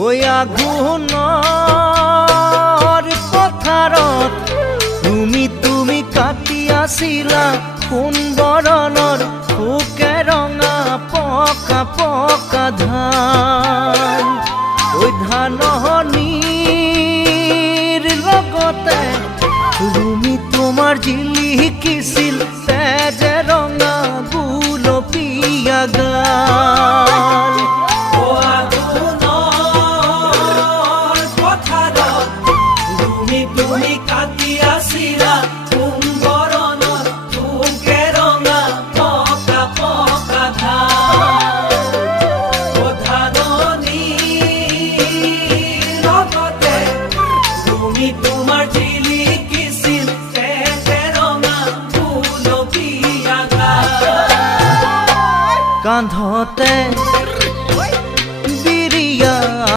ওই আগুনৰ পথাৰত তুমি কাটি আছিলা সোণ বৰণৰ শুকে ৰঙা পকা পকা ধান। ওই ধাননিৰ লগতে তুমি তোমাৰ জিলিকিছিল তেজে ৰঙা গুলপীয়া গাল। তুমি কাটি আছিলা সোণ বৰণৰ শুকে ৰঙা পকা পকা ধাননিৰ লগতে তুমি তোমাৰ জিলিকিছিল তেজে ৰঙা গুলপীয়া গাল। কান্ধতে